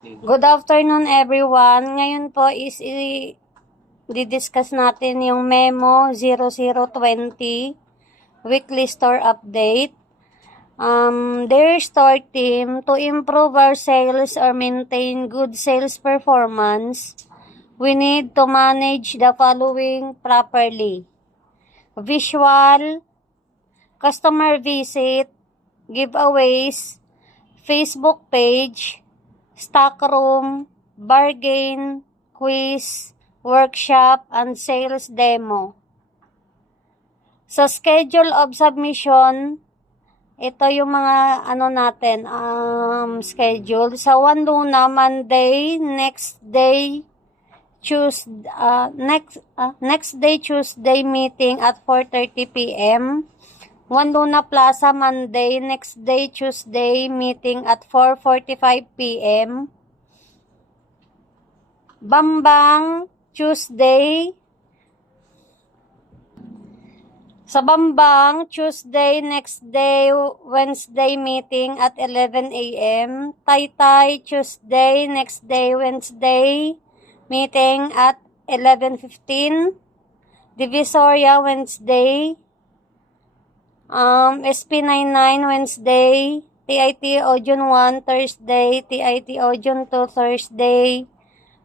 Good afternoon everyone. Ngayon po is i-discuss natin yung Memo 0020 Weekly Store Update. Dear store team, to improve our sales or maintain good sales performance, we need to manage the following properly. Visual, customer visit, giveaways, Facebook page, stock room, bargain, quiz, workshop, and sales demo. Sa schedule of submission, ito yung mga natin, schedule. Sa 1 Luna, Monday, next day Tuesday meeting at 4:30 p.m. 1 Luna Plaza, Monday, next day Tuesday meeting at 4:45 p.m. Bambang, Tuesday. Sa Bambang, Tuesday, next day, Wednesday meeting at 11 a.m. Taytay, Tuesday, next day, Wednesday meeting at 11:15. Divisoria, Wednesday. SP99, Wednesday. TIT Ojon 1, Thursday. TIT Ojon 2, Thursday.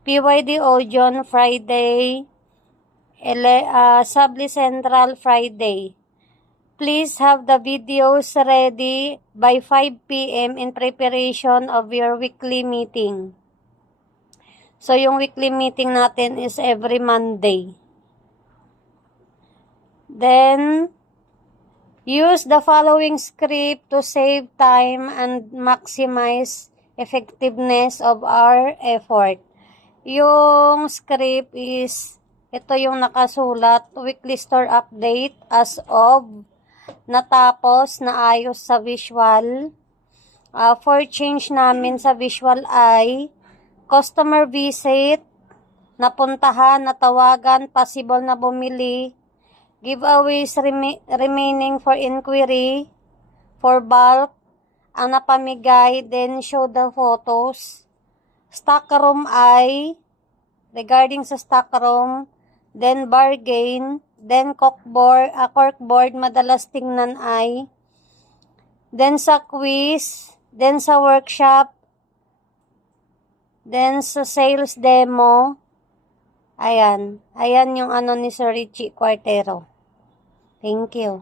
PYD Ojon, Friday. Sabli Central, Friday. Please have the videos ready by 5 p.m. in preparation of your weekly meeting. So, yung weekly meeting natin is every Monday. Then, use the following script to save time and maximize effectiveness of our effort. Yung script is, ito yung nakasulat, weekly store update as of, natapos, naayos sa visual. For change namin sa visual ay, customer visit, napuntahan, natawagan, possible na bumili, giveaways remaining for inquiry, for bulk, ang napamigay, then show the photos. Stock room ay, regarding sa stock room, then bargain, then corkboard, madalas tingnan ay, then sa quiz, then sa workshop, then sa sales demo. Ayan yung ni Sir Richie Cuartero. Thank you.